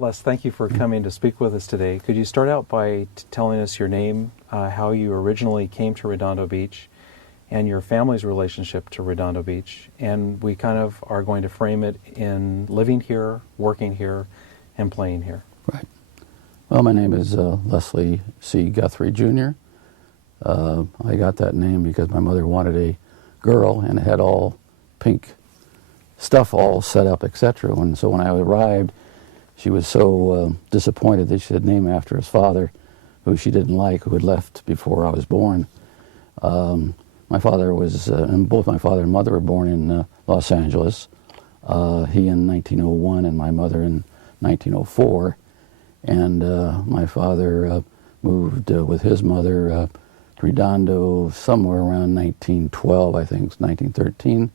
Les, thank you for coming to speak with us today. Could you start out by telling us your name, how you originally came to Redondo Beach, and your family's relationship to Redondo Beach? And we kind of are going to frame it in living here, working here, and playing here. Right. Well, my name is Leslie C. Guthrie, Jr. I got that name because my mother wanted a girl and had all pink stuff all set up, etc. And so when I arrived, she was so disappointed that she had named after his father, who she didn't like, who had left before I was born. My father was, and both my father and mother were born in Los Angeles. He in 1901 and my mother in 1904. And my father moved with his mother to Redondo somewhere around 1912, I think, 1913.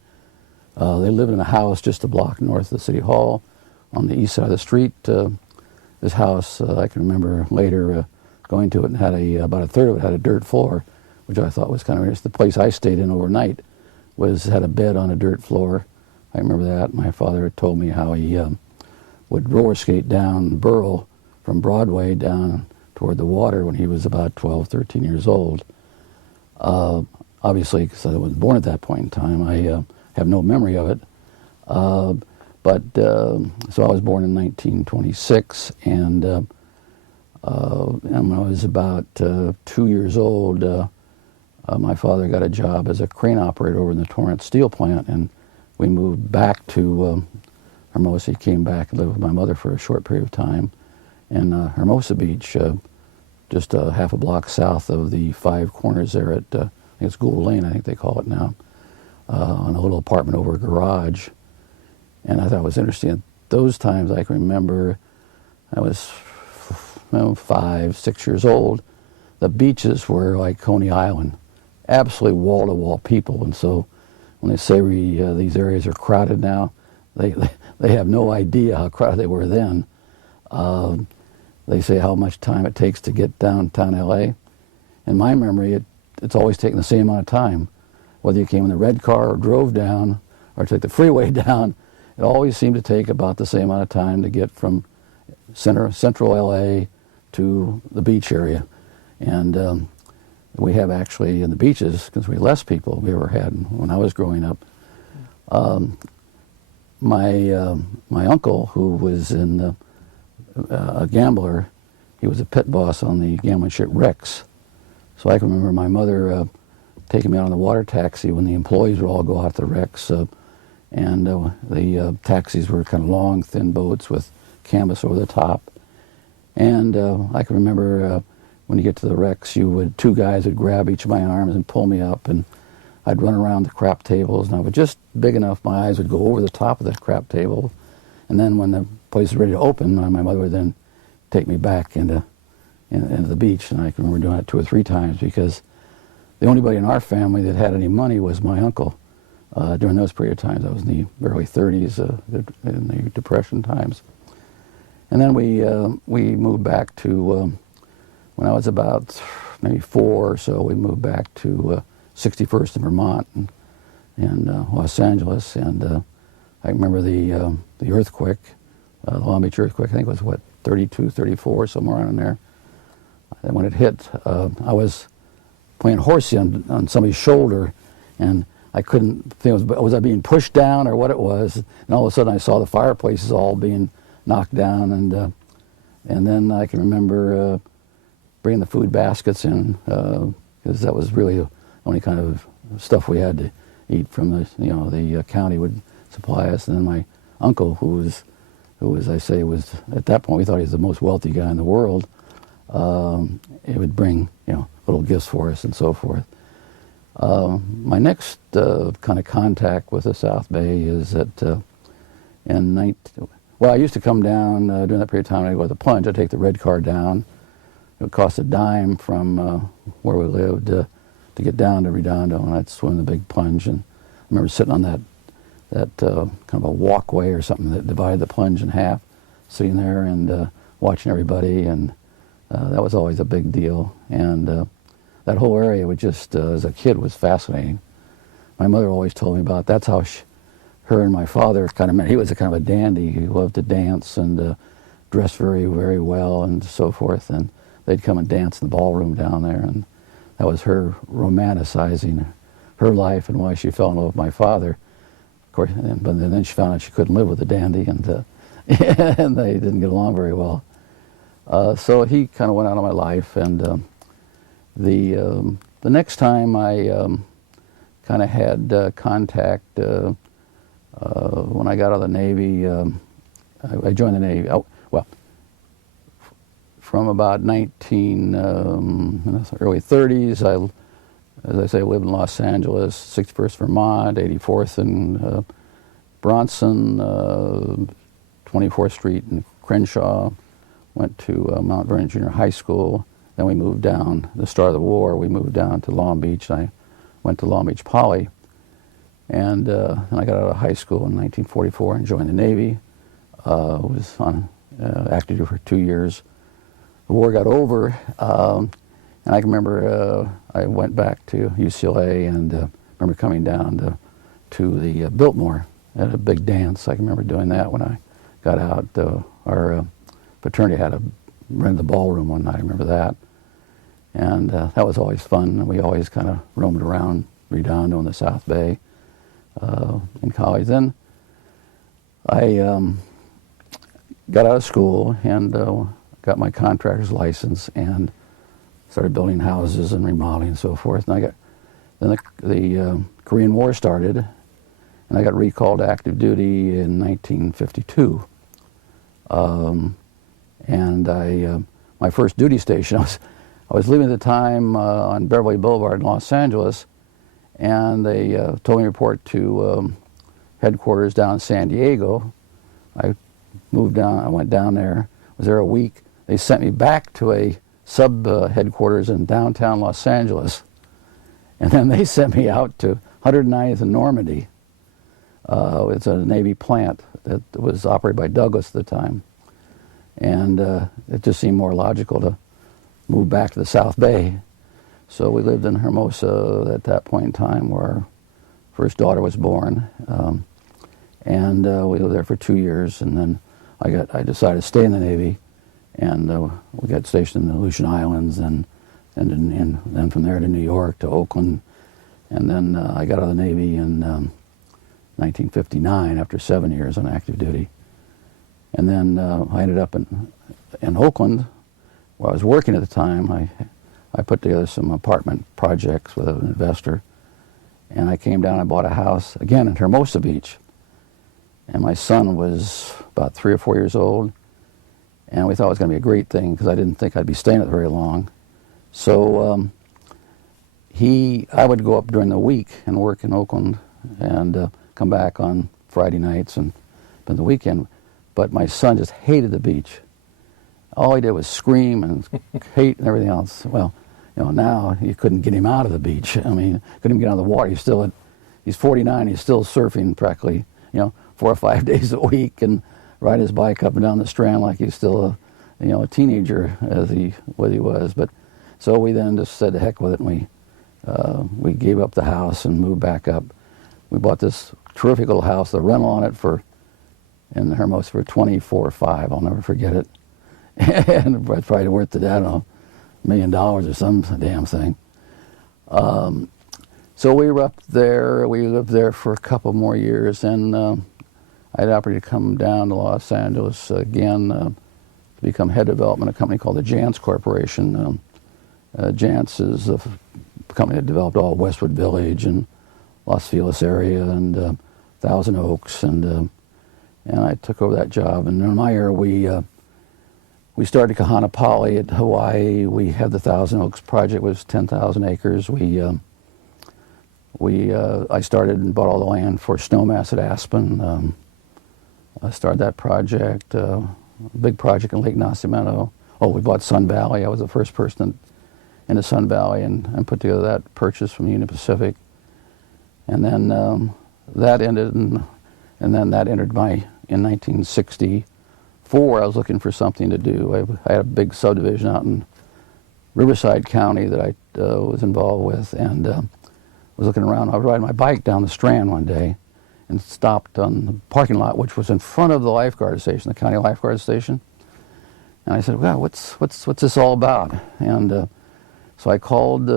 They lived in a house just a block north of the City Hall on the east side of the street. This house, I can remember later going to it, and had about a third of it had a dirt floor, which I thought was kind of interesting. The place I stayed in overnight had a bed on a dirt floor. I remember that. My father had told me how he would roller skate down Beryl from Broadway down toward the water when he was about 12, 13 years old. Obviously, because I wasn't born at that point in time, I have no memory of it. So I was born in 1926, and when I was about 2 years old, my father got a job as a crane operator over in the Torrance steel plant, and we moved back to Hermosa. He came back and lived with my mother for a short period of time in Hermosa Beach, just half a block south of the Five Corners there at, I think it's Gould Lane, I think they call it now, on a little apartment over a garage. And I thought it was interesting. At those times, I can remember, I was 5, 6 years old. The beaches were like Coney Island, absolutely wall-to-wall people. And so when they say these areas are crowded now, they have no idea how crowded they were then. They say how much time it takes to get downtown L.A. In my memory, it's always taken the same amount of time. Whether you came in the red car or drove down or took the freeway down, it always seemed to take about the same amount of time to get from central L.A. to the beach area. And we have actually in the beaches, because we had less people we ever had when I was growing up. My uncle, who was a gambler, he was a pit boss on the gambling ship Rex. So I can remember my mother taking me out on the water taxi when the employees would all go out to the Rex. And the taxis were kind of long, thin boats with canvas over the top. And I can remember when you get to the Rex, two guys would grab each of my arms and pull me up, and I'd run around the crap tables, and I was just big enough my eyes would go over the top of the crap table. And then when the place was ready to open, my mother would then take me back into the beach. And I can remember doing it 2 or 3 times because the only body in our family that had any money was my uncle. During those period of times, I was in the early 30s, in the Depression times. And then we moved back to, when I was about maybe 4 or so, we moved back to 61st in Vermont and Los Angeles. And I remember the earthquake, the Long Beach earthquake, I think it was, 32, 34, somewhere around there. And when it hit, I was playing horsey on somebody's shoulder, and I couldn't think, was I being pushed down or what it was? And all of a sudden I saw the fireplaces all being knocked down, and then I can remember bringing the food baskets in, because that was really the only kind of stuff we had to eat from the county would supply us. And then my uncle, who was I say was at that point we thought he was the most wealthy guy in the world, he would bring little gifts for us and so forth. My next kind of contact with the South Bay is that I used to come down during that period of time. I'd go to the Plunge. I'd take the red car down. It would cost a dime from where we lived to get down to Redondo, and I'd swim the big Plunge. And I remember sitting on that kind of a walkway or something that divided the Plunge in half, sitting there and watching everybody, and that was always a big deal. And that whole area would just, as a kid, was fascinating. My mother always told me about, that's how her and my father kind of met. He was a kind of a dandy. He loved to dance and dressed very, very well and so forth, and they'd come and dance in the ballroom down there, and that was her romanticizing her life and why she fell in love with my father. Of course, but then she found out she couldn't live with a dandy, and and they didn't get along very well. So he kind of went out of my life, and the next time I kind of had contact when I got out of the Navy. I joined the Navy. Well, from about early 30s, as I say, I lived in Los Angeles, 61st Vermont, 84th in Bronson, 24th Street in Crenshaw. Went to Mount Vernon Junior High School. Then we moved down, the start of the war, we moved down to Long Beach. I went to Long Beach Poly. And I got out of high school in 1944 and joined the Navy. Was on active duty for 2 years. The war got over, and I can remember I went back to UCLA and remember coming down to the Biltmore at a big dance. I can remember doing that when I got out. Our fraternity had rented the ballroom one night. I remember that, and that was always fun. We always kind of roamed around Redondo in the South Bay in college. Then I got out of school and got my contractor's license and started building houses and remodeling and so forth. And then the Korean War started, and I got recalled to active duty in 1952. And my first duty station, I was living at the time on Beverly Boulevard in Los Angeles, and they told me to report to headquarters down in San Diego. I moved down, I went down there, was there a week. They sent me back to a sub headquarters in downtown Los Angeles, and then they sent me out to 190th and Normandy. It's a Navy plant that was operated by Douglas at the time, and it just seemed more logical to move back to the South Bay. So we lived in Hermosa at that point in time, where our first daughter was born, and we lived there for 2 years, and then I decided to stay in the Navy, and we got stationed in the Aleutian Islands, and then from there to New York, to Oakland, and then I got out of the Navy in 1959 after 7 years on active duty, and then I ended up in Oakland, where I was working at the time. I put together some apartment projects with an investor, and I came down and bought a house again in Hermosa Beach. And my son was about 3 or 4 years old, and we thought it was going to be a great thing because I didn't think I'd be staying there very long. So I would go up during the week and work in Oakland and come back on Friday nights and spend the weekend. But my son just hated the beach. All he did was scream and hate and everything else. Well, now you couldn't get him out of the beach. I mean, couldn't even get out of the water. He's 49. He's still surfing practically, 4 or 5 days a week, and ride his bike up and down the Strand like he's still a teenager as he was. But so we then just said the heck with it, and we gave up the house and moved back up. We bought this terrific little house, the rental on it in Hermosa for $24,500. I'll never forget it. And it's probably worth it, I don't know, $1 million or some damn thing. So we were up there. We lived there for a couple more years, and I had the opportunity to come down to Los Angeles again to become head of development of a company called the Jantz Corporation. Jantz is a company that developed all Westwood Village and Los Feliz area and Thousand Oaks, and I took over that job. And in my era, we started Kahanapali at Hawaii. We had the Thousand Oaks project, was 10,000 acres. I started and bought all the land for Snowmass at Aspen. I started that project, a big project in Lake Nacimiento. Oh, we bought Sun Valley. I was the first person into Sun Valley and put together that purchase from Union Pacific. And then that ended, and then that entered in 1964. I was looking for something to do. I had a big subdivision out in Riverside County that I was involved with, and was looking around. I was riding my bike down the Strand one day and stopped on the parking lot, which was in front of the Lifeguard Station, the county Lifeguard Station. And I said, well, what's this all about? And so I called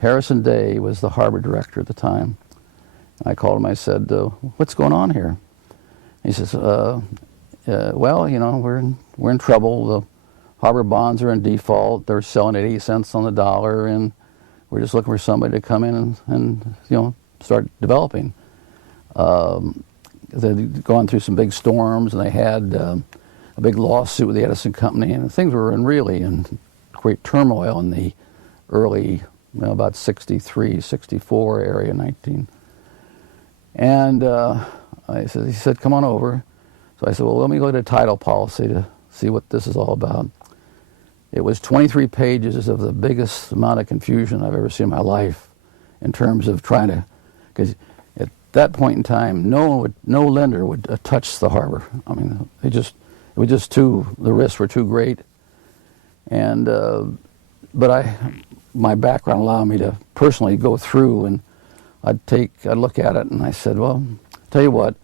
Harrison Daigh, was the harbor director at the time. I called him. I said, what's going on here? He says, well, you know, we're in trouble. The harbor bonds are in default. They're selling at 80 cents on the dollar, and we're just looking for somebody to come in and you know, start developing. They'd gone through some big storms, and they had a big lawsuit with the Edison Company, and things were really in great turmoil in the early, you know, about 63, 64 area, 19. And he said, come on over. So I said, well, let me look at a title policy to see what this is all about. It was 23 pages of the biggest amount of confusion I've ever seen in my life in terms of trying to, because at that point in time, no lender would touch the harbor. I mean, it was just the risks were too great. And, but my background allowed me to personally go through, and I'd look at it, and I said, well, tell you what,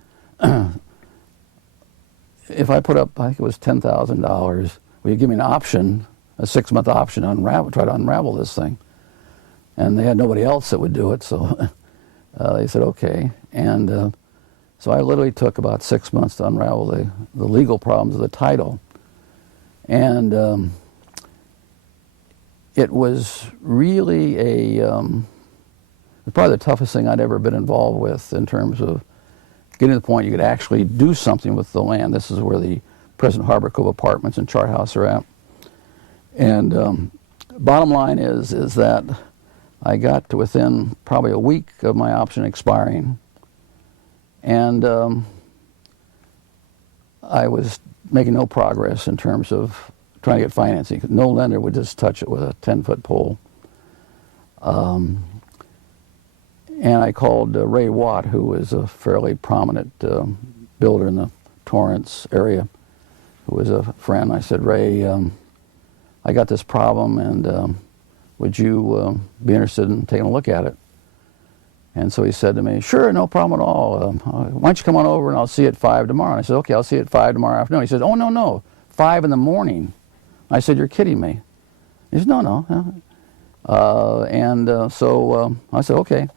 if I put up, I think it was $10,000, will you give me an option, a 6-month option to try to unravel this thing? And they had nobody else that would do it, so they said, okay. And so I literally took about 6 months to unravel the legal problems of the title. And it was really probably the toughest thing I'd ever been involved with in terms of getting to the point you could actually do something with the land. This is where the present Harbor Cove Apartments and Chart House are at. And bottom line is that I got to within probably a week of my option expiring, and I was making no progress in terms of trying to get financing. No lender would just touch it with a 10-foot pole. And I called Ray Watt, who was a fairly prominent builder in the Torrance area, who was a friend. I said, Ray, I got this problem, and would you be interested in taking a look at it? And so he said to me, sure, no problem at all. Why don't you come on over, and I'll see you at 5 tomorrow. And I said, okay, I'll see you at 5 tomorrow afternoon. He said, oh, no, 5 in the morning. I said, you're kidding me. He said, no. So I said, okay.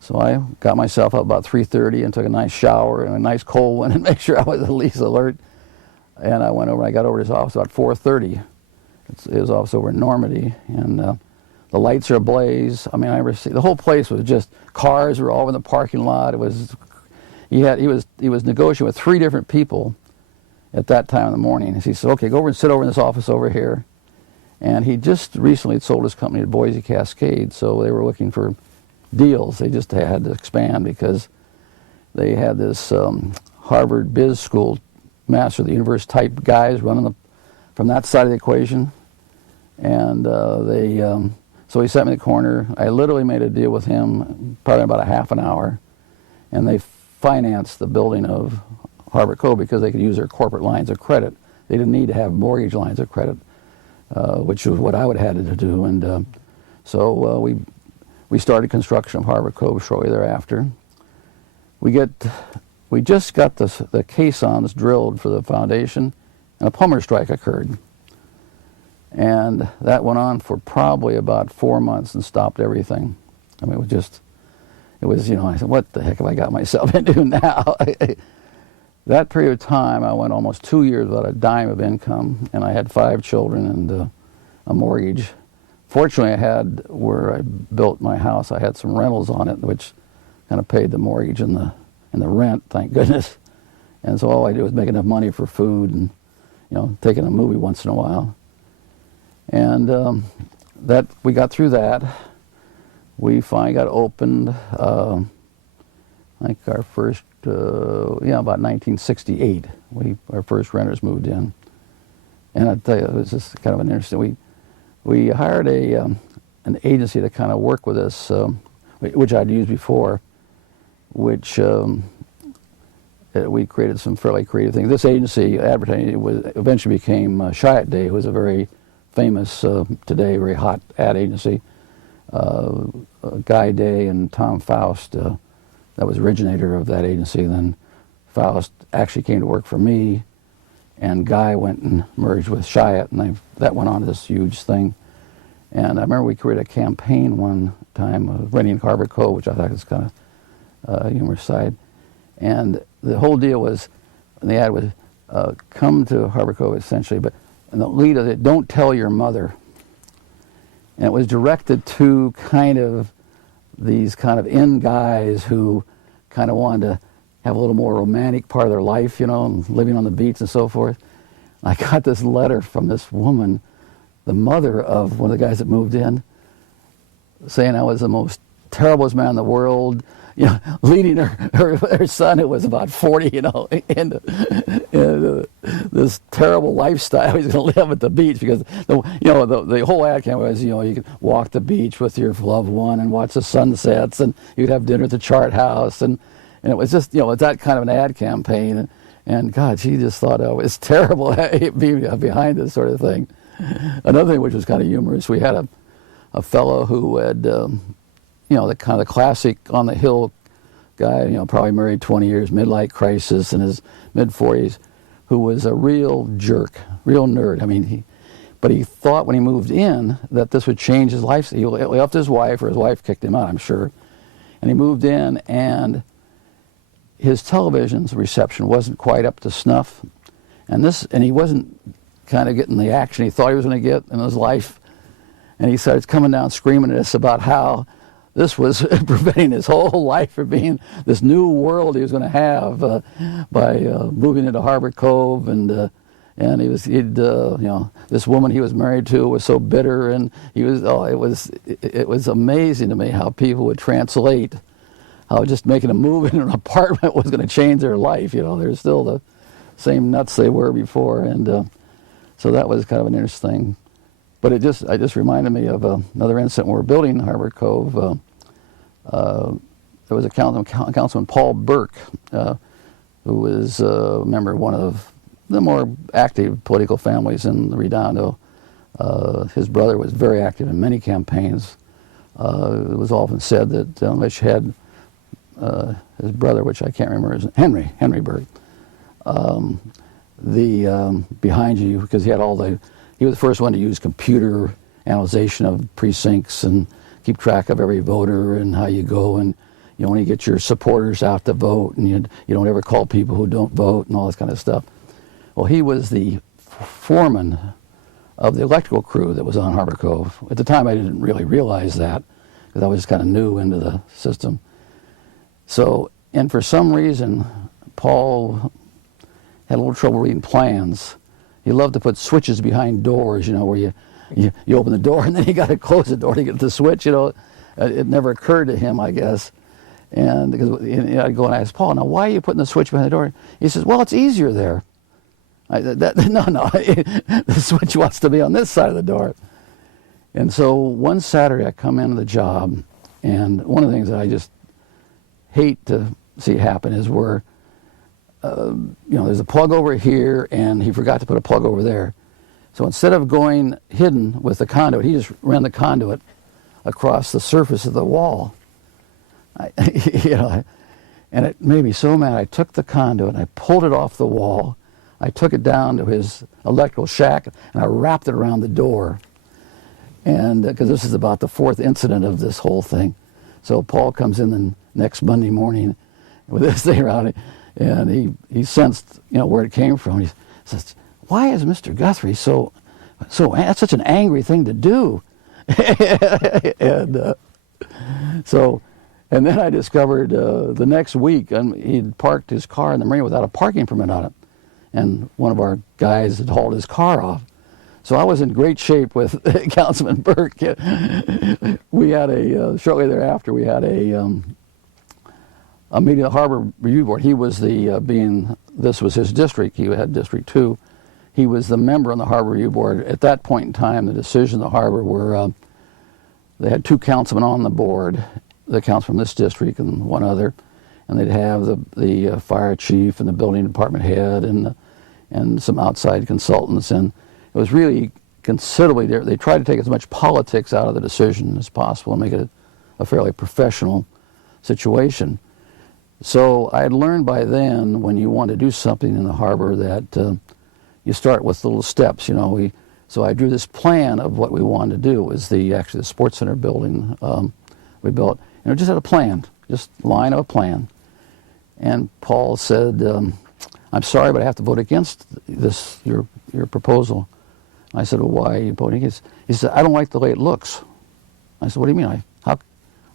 So I got myself up about 3:30 and took a nice shower and a nice cold one and make sure I was at least alert. And I went over, and I got over to his office about 4:30. His office over in Normandy, and the lights are ablaze. I mean, the whole place was just, cars were all over the parking lot. It was, he was negotiating with 3 different people at that time in the morning. He said, okay, go over and sit over in this office over here. And he just recently sold his company to Boise Cascade, so they were looking for deals. They just had to expand because they had this Harvard Biz School master of the universe type guys running from that side of the equation. And so he sat me in the corner. I literally made a deal with him probably about a half an hour, and they financed the building of Harbor Cove because they could use their corporate lines of credit. They didn't need to have mortgage lines of credit, which was what I would have had to do. And so we started construction of Harbor Cove shortly thereafter. We just got the caissons drilled for the foundation, and a plumber strike occurred. And that went on for probably about 4 months and stopped everything. I mean, it was, you know, I said, what the heck have I got myself into now? That period of time, I went almost 2 years without a dime of income, and I had 5 children and a mortgage. Fortunately, I had, where I built my house, I had some rentals on it, which kind of paid the mortgage and the rent, thank goodness. And so all I did was make enough money for food and, you know, taking a movie once in a while. And that we got through that. We finally got opened, I think our first, about 1968. Our first renters moved in. And I tell you, it was just kind of an interesting, we hired an agency to kind of work with us, which I'd used before, which we created some fairly creative things. This agency, advertising, eventually became Daigh, who was a very famous, today very hot ad agency. Guy Daigh and Tom Faust, that was originator of that agency. Then Faust actually came to work for me, and Guy went and merged with Chiat, and that went on to this huge thing. And I remember we created a campaign one time of renting Harbor Cove, which I thought was kind of humorous side. And the whole deal was, and the ad was, come to Harbor Cove essentially, and the lead of it, don't tell your mother. And it was directed to kind of these kind of in guys who kind of wanted to have a little more romantic part of their life, you know, and living on the beach and so forth. And I got this letter from this woman, the mother of one of the guys that moved in, saying I was the most terriblest man in the world, you know, leading her son, who was about 40, you know, into this terrible lifestyle he's going to live at the beach, because the whole ad campaign was, you know, you could walk the beach with your loved one and watch the sunsets, and you could have dinner at the Chart House, and it was just, you know, it's that kind of an ad campaign, and God, she just thought, oh, it's terrible being behind this sort of thing. Another thing which was kind of humorous, we had a fellow who had, you know, the kind of the classic on the hill guy, you know, probably married 20 years, midlife crisis in his mid-40s, who was a real jerk, real nerd. I mean, but he thought when he moved in that this would change his life. He left his wife, or his wife kicked him out, I'm sure. And he moved in, and his television's reception wasn't quite up to snuff. And he wasn't kind of getting the action he thought he was going to get in his life. And he started coming down screaming at us about how this was preventing his whole life from being this new world he was going to have by moving into Harbor Cove, and you know, this woman he was married to was so bitter, and it was amazing to me how people would translate how just making a move in an apartment was going to change their life. You know, they're still the same nuts they were before, and so that was kind of an interesting. But it just reminded me of another incident when we were building Harbor Cove. There was a Councilman Paul Burke, who was a member of one of the more active political families in Redondo. His brother was very active in many campaigns. It was often said that Mitch had his brother, which I can't remember, is Henry Burke, behind you, because he was the first one to use computer analyzation of precincts and keep track of every voter and how you go, and you only get your supporters out to vote, and you don't ever call people who don't vote and all this kind of stuff. Well, he was the foreman of the electrical crew that was on Harbor Cove. At the time, I didn't really realize that, because I was just kind of new into the system. So, and for some reason, Paul had a little trouble reading plans. He loved to put switches behind doors, you know, where you open the door and then you got to close the door to get the switch, you know. It never occurred to him, I guess. And because I'd go and ask Paul, now why are you putting the switch behind the door? He says, well, it's easier there. No, the switch wants to be on this side of the door. And so one Saturday I come into the job, and one of the things that I just hate to see happen is where, there's a plug over here, and he forgot to put a plug over there. So instead of going hidden with the conduit, he just ran the conduit across the surface of the wall. And it made me so mad. I took the conduit and I pulled it off the wall. I took it down to his electrical shack and I wrapped it around the door. And because this is about the fourth incident of this whole thing. So Paul comes in the next Monday morning with this thing around it, and he sensed where it came from. He says, "Why is Mr. Guthrie so that's such an angry thing to do?" And then I discovered the next week he'd parked his car in the marina without a parking permit on it, and one of our guys had hauled his car off. So I was in great shape with Councilman Burke. We had shortly thereafter, we had a meeting of the Harbor Review Board. He was this was his district. He had District 2. He was the member on the Harbor Review Board. At that point in time, the decision of the Harbor were, they had 2 councilmen on the board, the council from this district and one other, and they'd have the fire chief and the building department head and some outside consultants, and it was really considerably there. They tried to take as much politics out of the decision as possible and make it a fairly professional situation. So I had learned by then, when you want to do something in the harbor, that you start with little steps. So I drew this plan of what we wanted to do. It was actually the Sports Center building we built. And it just had a plan, just line of a plan. And Paul said, I'm sorry, but I have to vote against this, your proposal. I said, well, why are you voting against? He said, I don't like the way it looks. I said, what do you mean?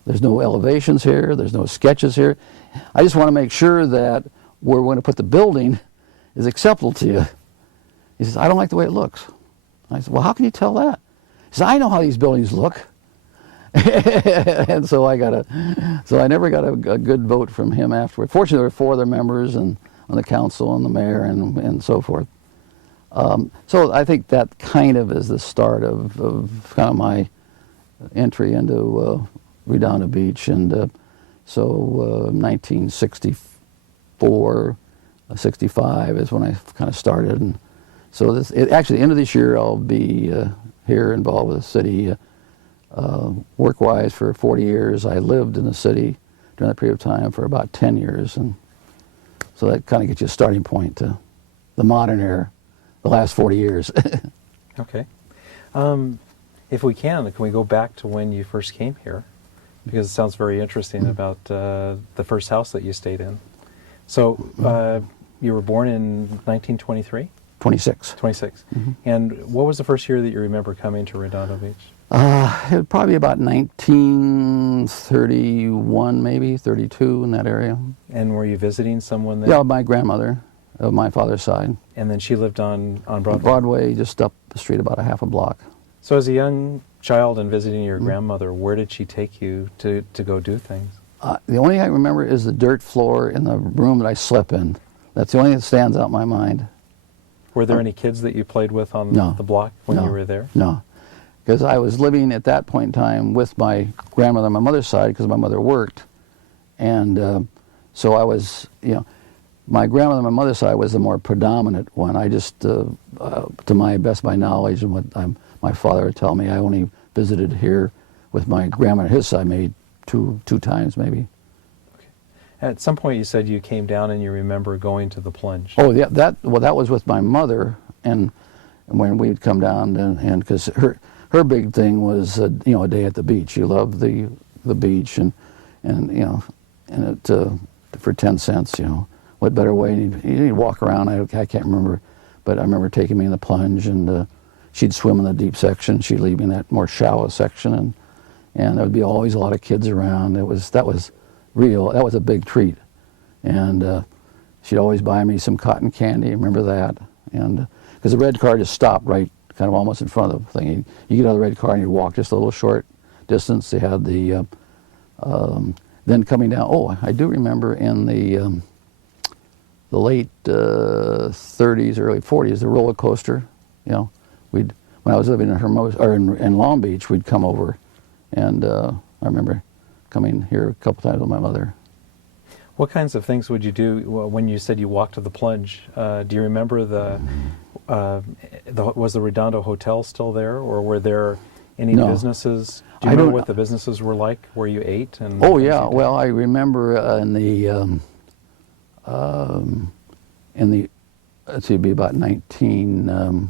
There's no elevations here. There's no sketches here. I just want to make sure that where we're going to put the building is acceptable to you. He says, I don't like the way it looks. I said, well, how can you tell that? He said, I know how these buildings look. And so I never got a good vote from him afterward. Fortunately, there were 4 other members on the council and the mayor and so forth. So I think that kind of is the start of kind of my entry into Redondo Beach. And so 1964, 65 is when I kind of started. And so actually, the end of this year, I'll be here involved with the city work-wise for 40 years. I lived in the city during that period of time for about 10 years. And so that kind of gets you a starting point to the modern era, the last 40 years. Okay. If we can we go back to when you first came here? Because it sounds very interesting about the first house that you stayed in. So you were born in 1923? 26. 26. And what was the first year that you remember coming to Redondo Beach? It was probably about 1931, maybe, 32, in that area. And were you visiting someone there? Yeah, my grandmother, of my father's side. And then she lived on Broadway? Broadway, just up the street about a half a block. So as a young child and visiting your grandmother, where did she take you to go do things? The only thing I remember is the dirt floor in the room that I slept in. That's the only thing that stands out in my mind. Were there any kids that you played with on the block when you were there? No, because I was living at that point in time with my grandmother on my mother's side because my mother worked. And so I was, my grandmother on my mother's side was the more predominant one. I just, to my best of my knowledge and what my father would tell me, I only visited here with my grandmother on his side maybe two times maybe. Okay. At some point you said you came down and you remember going to the plunge. Oh yeah, that was with my mother, and when we'd come down and because her big thing was a day at the beach. She loved the beach and it for 10 cents, what better way? You'd walk around. I can't remember, but I remember taking me in the plunge, and she'd swim in the deep section. She'd leave me in that more shallow section, and there would be always a lot of kids around. That was real. That was a big treat, and she'd always buy me some cotton candy. Remember that? And because the red car just stopped right, kind of almost in front of the thing. You get out of the red car and you walk just a little short distance. They had the then coming down. Oh, I do remember in the late 30s, early 40s, the roller coaster. When I was living in Hermosa or in Long Beach, we'd come over, and I remember coming here a couple times with my mother. What kinds of things would you do when you said you walked to the plunge? Do you remember was the Redondo Hotel still there, or were there any businesses? Do you remember what the businesses were like where you ate? And oh yeah, well I remember in the let's see, it'd be about 19.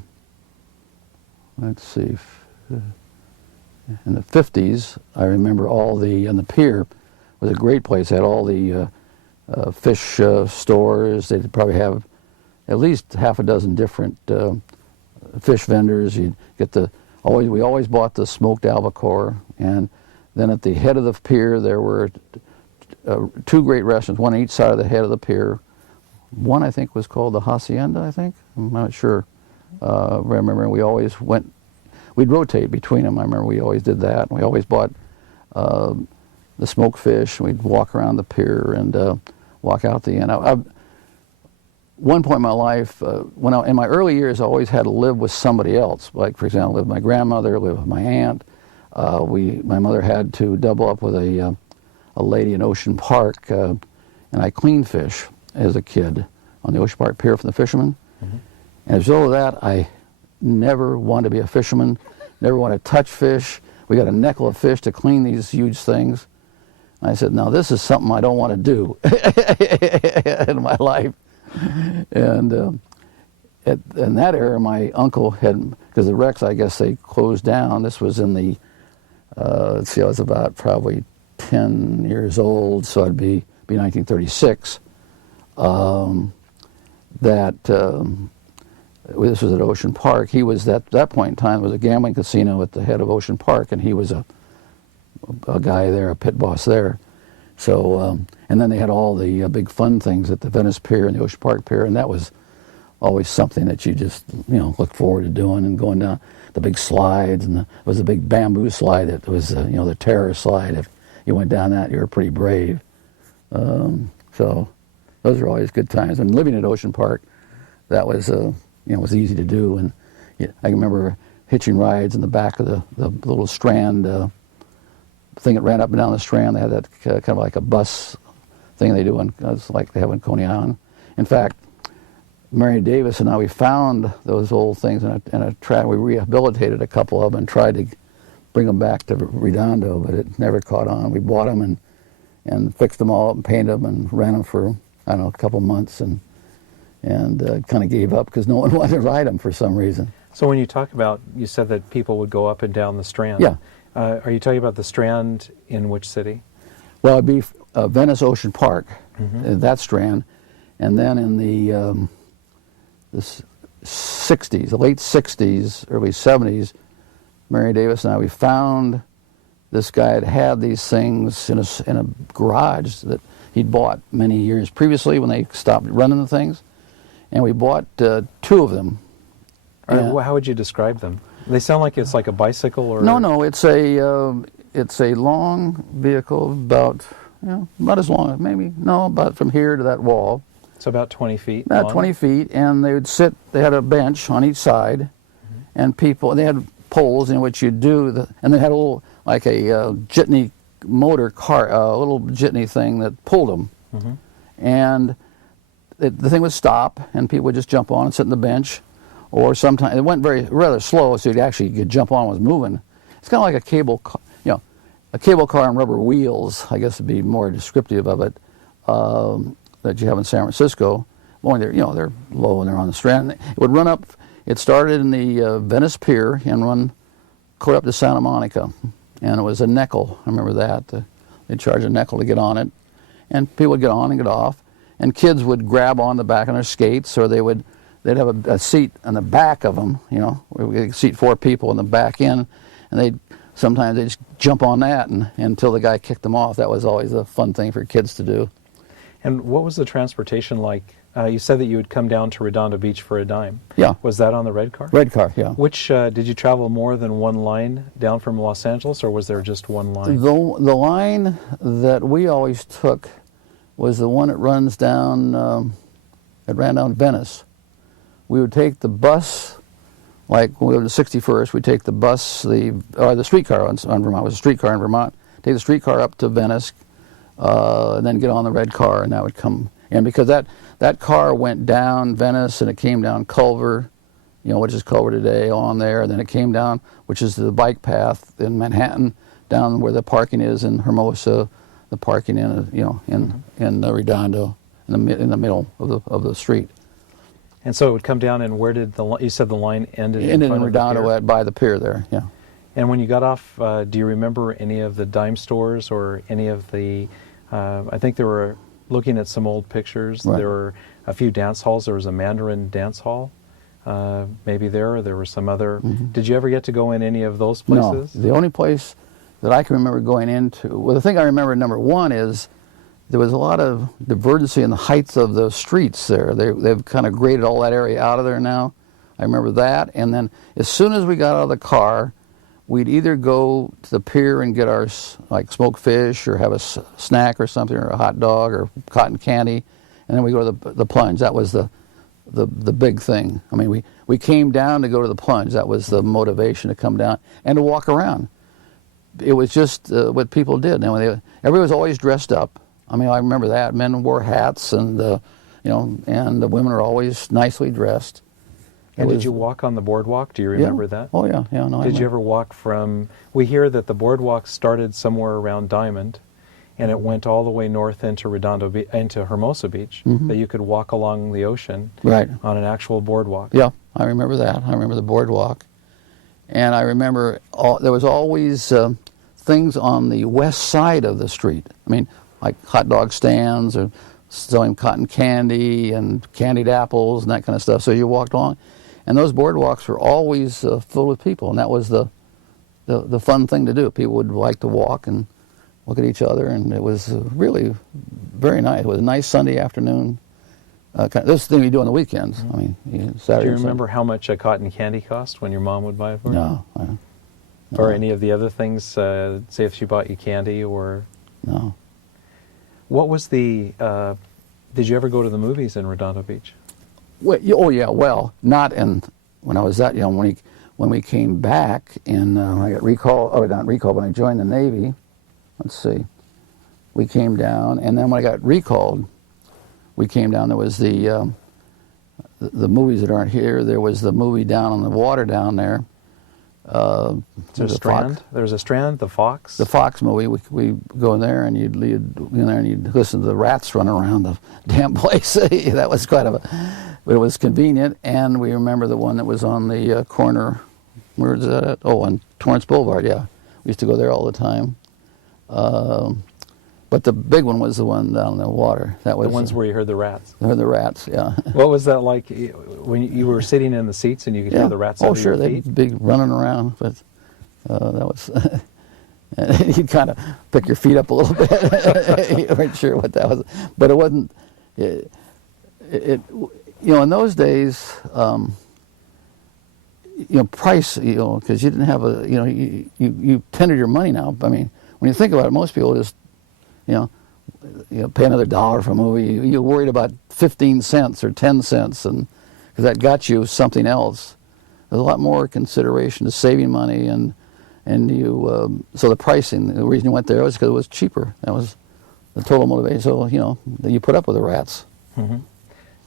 Let's see, in the 50s, I remember on the pier was a great place. It had all the fish stores. They'd probably have at least half a dozen different fish vendors. You'd get we always bought the smoked albacore, and then at the head of the pier there were 2 great restaurants, one on each side of the head of the pier. One I think was called the Hacienda, I think. I'm not sure. I remember we'd rotate between them. I remember we always did that. We always bought the smoked fish. We'd walk around the pier and walk out the end. One point in my life, in my early years, I always had to live with somebody else. Like, for example, live with my grandmother, live with my aunt. My mother had to double up with a lady in Ocean Park, and I cleaned fish as a kid on the Ocean Park Pier for the fishermen. Mm-hmm. And as a result of that, I never wanted to be a fisherman, never wanted to touch fish. We got a neckle of fish to clean these huge things. And I said, now this is something I don't want to do in my life. And in that era, my uncle had, because the Rex, I guess they closed down. This was in the, let's see, I was about probably 10 years old, so I'd be 1936. This was at Ocean Park. He was, at that point in time, there was a gambling casino at the head of Ocean Park, and he was a guy there, a pit boss there. So, and then they had all the big fun things at the Venice Pier and the Ocean Park Pier, and that was always something that you just, look forward to doing, and going down the big slides, and there was a big bamboo slide that was, the terror slide. If you went down that, you were pretty brave. So those were always good times. And living at Ocean Park, that was, was easy to do. And I can remember hitching rides in the back of the little Strand thing that ran up and down the Strand. They had that kind of like a bus thing they do, it's like they have in Coney Island. In fact, Mary Davis and I, we found those old things in a track. We rehabilitated a couple of them and tried to bring them back to Redondo, but it never caught on. We bought them and fixed them all up and painted them and ran them for, I don't know, a couple months, and kind of gave up because no one wanted to ride them for some reason. So when you talk about, you said that people would go up and down the Strand. Yeah. Are you talking about the Strand in which city? Well, it'd be Venice Ocean Park, that Strand, and then in the 60s, the late 60s, early 70s, Mary Davis and I, we found this guy had these things in a garage that he'd bought many years previously when they stopped running the things, and we bought 2 of them. How would you describe them? They sound like it's like a bicycle, or No, it's a long vehicle, about about as long, maybe about from here to that wall. So about 20 feet. About long? 20 feet, and they would sit. They had a bench on each side, and they had poles in which you do and they had a little, like a jitney motor car, a little jitney thing that pulled them, and the thing would stop, and people would just jump on and sit on the bench, or sometimes it went rather slow, so you could jump on when it was moving. It's kind of like a cable car, a cable car on rubber wheels, I guess would be more descriptive of it, that you have in San Francisco. Only they're low and they're on the Strand. It would run up. It started in the Venice Pier and run clear up to Santa Monica, and it was a nickel. I remember that. They'd charge a nickel to get on it, and people would get on and get off, and kids would grab on the back on their skates, or they'd have a seat on the back of them. We could seat 4 people in the back end, and sometimes they'd just jump on that until the guy kicked them off. That was always a fun thing for kids to do. And what was the transportation like? You said that you would come down to Redondo Beach for a dime. Yeah. Was that on the red car? Red car, yeah. Which, did you travel more than one line down from Los Angeles, or was there just one line? The line that we always took was the one that runs down, it ran down Venice. We would take the bus, like when we were to 61st, we'd take the bus, the streetcar on Vermont. It was a streetcar in Vermont. Take the streetcar up to Venice, and then get on the red car, and that would come in, because that car went down Venice, and it came down Culver, which is Culver today, on there, and then it came down, which is the bike path in Manhattan, down where the parking is in Hermosa, the parking in Redondo, in the middle of the street. And so it would come down, and where did you said the line ended? Ended in Redondo by the pier there, yeah. And when you got off, do you remember any of the dime stores or any of the? I think they were looking at some old pictures. Right. There were a few dance halls. There was a Mandarin dance hall, maybe there. Or there were some other. Did you ever get to go in any of those places? No. The only place that I can remember going into. Well, the thing I remember, number one, is there was a lot of divergency in the heights of the streets there. They've kind of graded all that area out of there now. I remember that. And then as soon as we got out of the car, we'd either go to the pier and get our smoked fish, or have a snack or something, or a hot dog or cotton candy, and then we go to the plunge. That was the big thing. I mean, we came down to go to the plunge. That was the motivation, to come down and to walk around. It was just what people did. Everybody was always dressed up. I mean, I remember that. Men wore hats, and and the women were always nicely dressed. And did you walk on the boardwalk? Do you remember that? Oh, yeah. No, did you ever walk from... We hear that the boardwalk started somewhere around Diamond, and it went all the way north into into Hermosa Beach, that you could walk along the ocean Right. on an actual boardwalk. Yeah, I remember that. I remember the boardwalk. And I remember there was always things on the west side of the street. I mean, like hot dog stands or selling cotton candy and candied apples and that kind of stuff. So you walked along, and those boardwalks were always filled with people, and that was the fun thing to do. People would like to walk and look at each other, and it was really very nice. It was a nice Sunday afternoon. This is the thing you do on the weekends. I mean, Saturday. Do you remember how much a cotton candy cost when your mom would buy it for you? No. Or any of the other things, say if she bought you candy or... No. What was the... did you ever go to the movies in Redondo Beach? Well, oh, yeah, well, not when I was that young. When we came back I got recalled, not recalled, when I joined the Navy, let's see, we came down, and then when I got recalled, we came down, there was the movies that aren't here, there was the movie down on the water down there. There's a Strand? There's a Strand, the Fox? The Fox movie. We go in there and you'd in there and you'd listen to the rats run around the damn place. That was but it was convenient. And we remember the one that was on the corner. Where is that at? Oh, on Torrance Boulevard. Yeah, we used to go there all the time. But the big one was the one down in the water. That was the ones where you heard the rats. Heard the rats. Yeah. What was that like when you were sitting in the seats and you could hear the rats? Oh, under sure, your feet? they'd be running around, but that was. You'd kind of pick your feet up a little bit. You weren't sure what that was, but it wasn't. In those days, price, because you didn't have you tendered your money now. I mean, when you think about it, most people just, pay another $1 for a movie. You're worried about 15 cents or 10 cents, and because that got you something else. There's a lot more consideration to saving money, and so the pricing. The reason you went there was because it was cheaper. That was the total motivation. So you put up with the rats. Mm-hmm.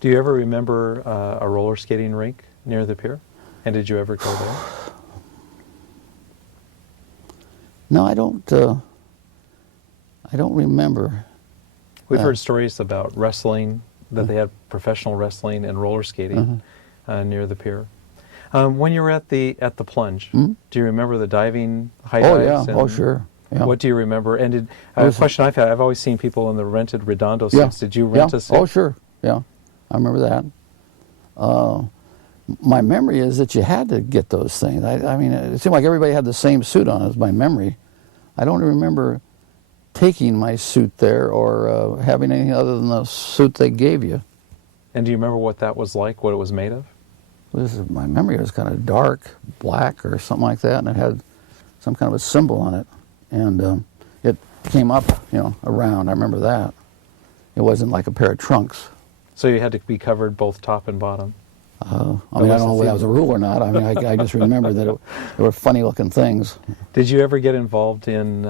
Do you ever remember a roller skating rink near the pier? And did you ever go there? No, I don't. I don't remember. We've heard stories about wrestling, that they had professional wrestling and roller skating near the pier. When you were at the Plunge, do you remember the diving high dives? Oh, yeah. Sure. Yeah. What do you remember? And a question I've had, I've always seen people in the rented Redondo seats. Did you rent a seat? Oh, sure. Yeah, I remember that. My memory is that you had to get those things. I mean, it seemed like everybody had the same suit on, is my memory. I don't remember taking my suit there or having anything other than the suit they gave you. And do you remember what that was like, what it was made of? My memory was kind of dark, black or something like that, and it had some kind of a symbol on it. And it came up, around. I remember that. It wasn't like a pair of trunks. So you had to be covered both top and bottom? I don't know whether that was a rule or not. I mean, I just remember that there were funny-looking things. Did you ever get involved in?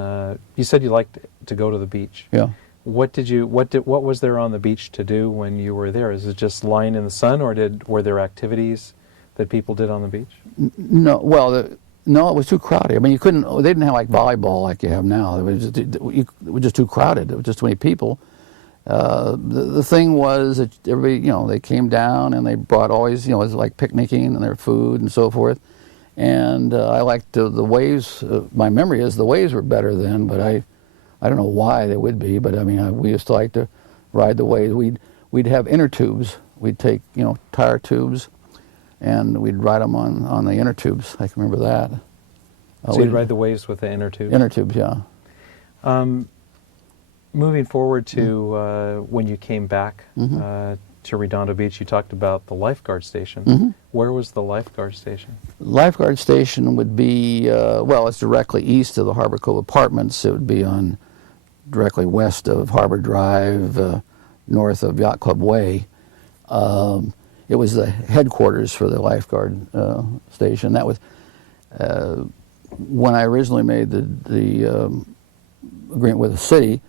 You said you liked to go to the beach. Yeah. What was there on the beach to do when you were there? Is it just lying in the sun, or were there activities that people did on the beach? No. Well, no, it was too crowded. I mean, you couldn't. They didn't have like volleyball like you have now. It was just too crowded. It was just too many people. The thing was that everybody, they came down and they brought always, it was like picnicking and their food and so forth. And I liked the waves. My memory is the waves were better then, but I don't know why they would be. But I mean, we used to like to ride the waves. We'd have inner tubes. We'd take tire tubes, and we'd ride them on the inner tubes. I can remember that. So you'd ride the waves with the inner tubes. Inner tubes, yeah. Moving forward to when you came back to Redondo Beach, you talked about the Lifeguard Station. Where was the Lifeguard Station? Lifeguard Station would be, it's directly east of the Harbor Cove Apartments. It would be directly west of Harbor Drive, north of Yacht Club Way. It was the headquarters for the Lifeguard Station. That was when I originally made the agreement with the city.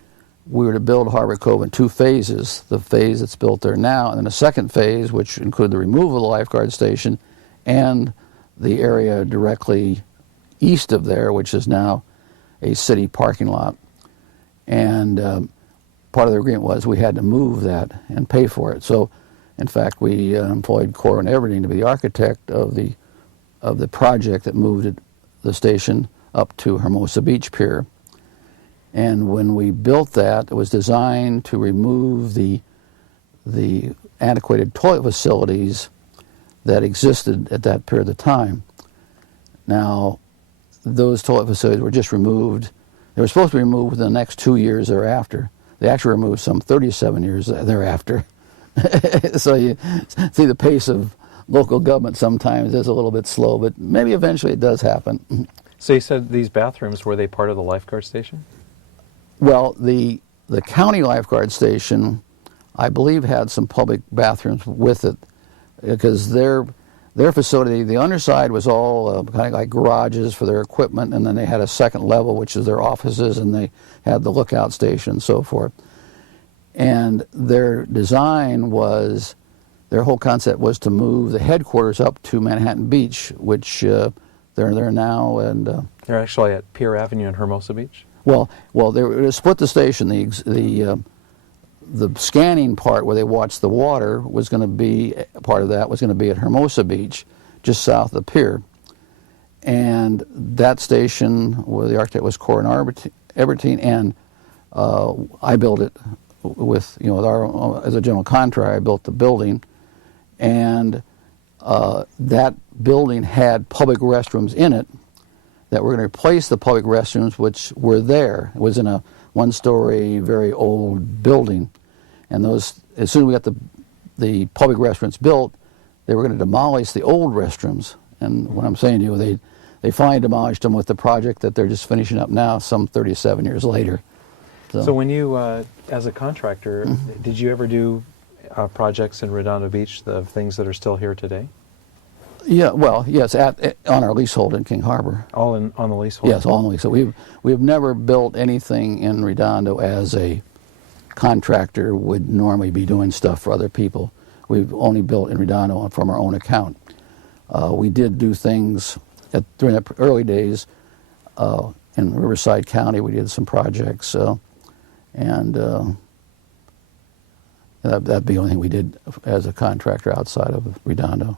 We were to build Harbor Cove in 2 phases, the phase that's built there now, and then a second phase, which included the removal of the Lifeguard Station and the area directly east of there, which is now a city parking lot. And part of the agreement was we had to move that and pay for it. So, in fact, we employed Corr and Everdeen to be the architect of the project that moved the station up to Hermosa Beach Pier. And when we built that, it was designed to remove the antiquated toilet facilities that existed at that period of time. Now, those toilet facilities were just removed. They were supposed to be removed within the next 2 years thereafter. They actually removed some 37 years thereafter. So you see the pace of local government sometimes is a little bit slow, but maybe eventually it does happen. So you said these bathrooms, were they part of the Lifeguard Station? Well, the county Lifeguard Station, I believe, had some public bathrooms with it, because their facility, the underside was all kind of like garages for their equipment, and then they had a second level, which is their offices, and they had the lookout station and so forth. And their design was, their whole concept was to move the headquarters up to Manhattan Beach, which they're there now. And they're actually at Pier Avenue in Hermosa Beach? Well, they were to split the station. The scanning part where they watched the water was going to be, part of that was going to be at Hermosa Beach, just south of the pier. And that station, where the architect was Corr and Everdeen, and I built it with, as a general contractor, I built the building. And that building had public restrooms in it that were going to replace the public restrooms which were there. It was in a one-story, very old building. And those, as soon as we got the public restrooms built, they were going to demolish the old restrooms. And what I'm saying to you, they finally demolished them with the project that they're just finishing up now, some 37 years later. So when you, as a contractor, did you ever do projects in Redondo Beach, the things that are still here today? Yeah, well, yes, on our leasehold in King Harbor. All on the leasehold? Yes, all on the leasehold. We've never built anything in Redondo as a contractor would normally be doing stuff for other people. We've only built in Redondo from our own account. We did do things during the early days in Riverside County. We did some projects, and that'd be the only thing we did as a contractor outside of Redondo.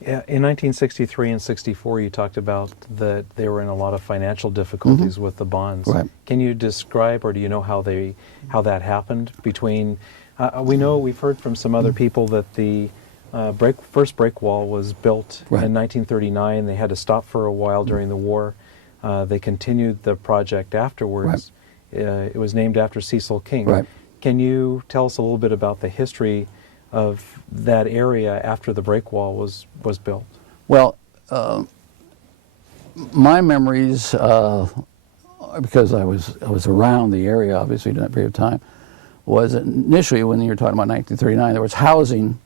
Yeah, in 1963 and 64, you talked about that they were in a lot of financial difficulties with the bonds. Right. Can you describe, or do you know how that happened between? We've heard from some other people that the first break wall was built in 1939. They had to stop for a while during the war. They continued the project afterwards. It was named after Cecil King. Right. Can you tell us a little bit about the history of that area after the break wall was built? Well, my memories, because I was around the area obviously during that period of time, was initially when you were talking about 1939, there was housing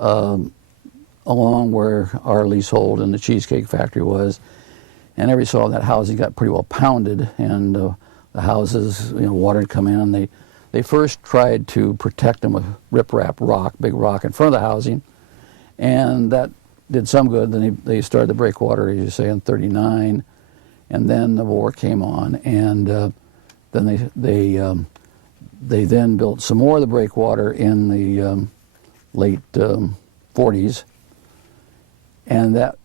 along where our leasehold and the Cheesecake Factory was, and every so often that housing got pretty well pounded, and the houses, water had come in, and they first tried to protect them with riprap rock, big rock in front of the housing, and that did some good. Then they started the breakwater, as you say, in '39, and then the war came on, and then they then built some more of the breakwater in the late '40s, and that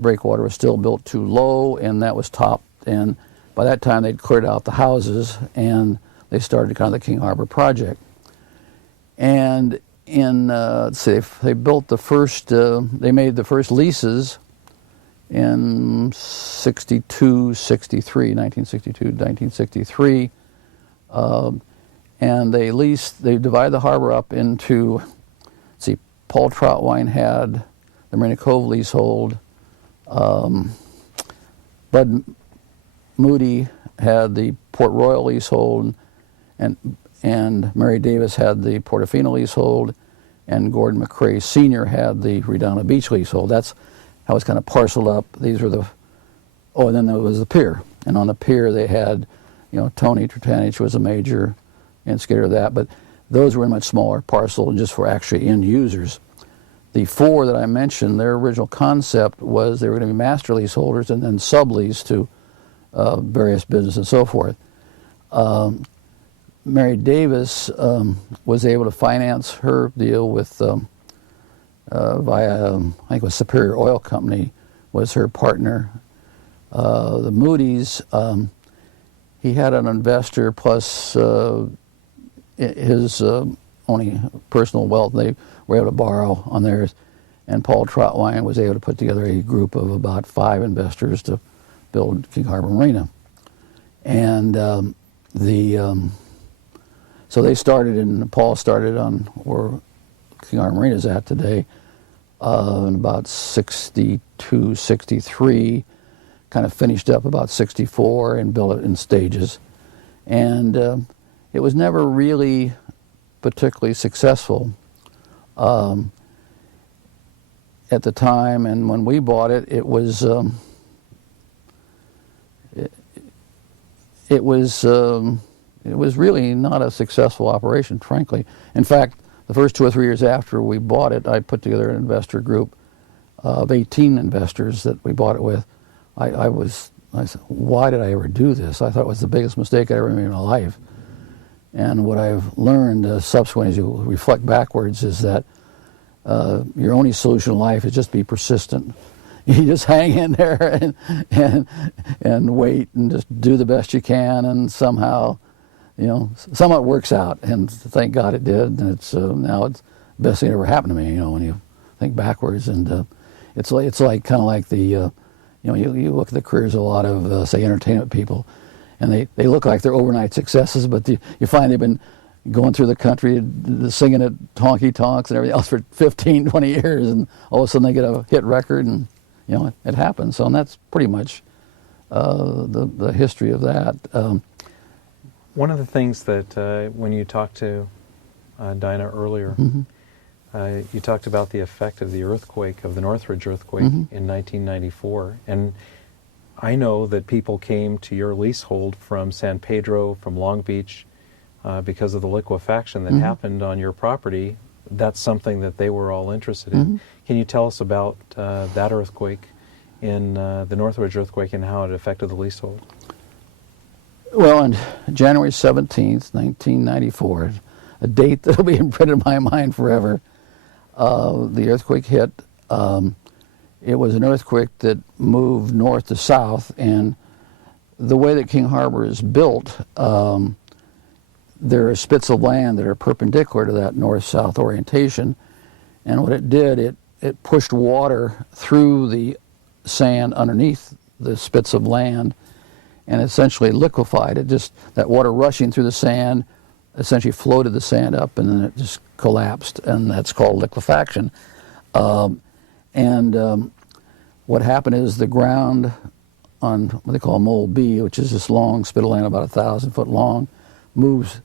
breakwater was still built too low, and that was topped, and by that time they'd cleared out the houses, and they started kind of the King Harbor project. And they built the first, they made the first leases in 1963, and they divided the harbor up into, Paul Troutwine had the Marina Cove leasehold, Bud Moody had the Port Royal leasehold, and Mary Davis had the Portofino leasehold, and Gordon McCrae Sr. had the Redondo Beach leasehold. That's how it's kind of parceled up. These were and then there was the pier. And on the pier they had, Tony Tretanich was a major instigator of that, but those were in much smaller parcel just for actually end users. The four that I mentioned, their original concept was they were going to be master leaseholders and then sublease to various businesses and so forth. Mary Davis was able to finance her deal with via, I think it was Superior Oil Company was her partner. The Moody's, he had an investor plus his only personal wealth. They were able to borrow on theirs. And Paul Trotwine was able to put together a group of about 5 investors to build King Harbor Marina. And so they started, and Paul started on where King Harbor Marina is at today in about 62, 63, kind of finished up about 64 and built it in stages. And it was never really particularly successful at the time, and when we bought it, it was really not a successful operation, frankly. In fact, the first 2 or 3 years after we bought it, I put together an investor group of 18 investors that we bought it with. I said, why did I ever do this? I thought it was the biggest mistake I ever made in my life. And what I've learned subsequently, as you reflect backwards, is that your only solution in life is just be persistent. You just hang in there and wait and just do the best you can, and somehow it works out. And thank God it did. And it's now it's the best thing that ever happened to me. When you think backwards, and it's like kind of like the you look at the careers of a lot of say entertainment people, and they look like they're overnight successes, but you find they've been going through the country singing at honky tonks and everything else for 15, 20 years, and all of a sudden they get a hit record, and it happens. So, and that's pretty much the history of that. One of the things that when you talked to Dinah earlier, you talked about the effect of the earthquake, of the Northridge earthquake in 1994, and I know that people came to your leasehold from San Pedro, from Long Beach, because of the liquefaction that happened on your property. That's something that they were all interested in. Can you tell us about that earthquake, in the Northridge earthquake, and how it affected the leasehold? Well, on January 17th, 1994, a date that will be imprinted in my mind forever, the earthquake hit. It was an earthquake that moved north to south, and the way that King Harbor is built, there are spits of land that are perpendicular to that north-south orientation, and what it did, it pushed water through the sand underneath the spits of land and essentially liquefied it. Just that water rushing through the sand essentially floated the sand up, and then it just collapsed, and that's called liquefaction. What happened is the ground on what they call Mole B, which is this long spit of land about 1,000 foot long, moves,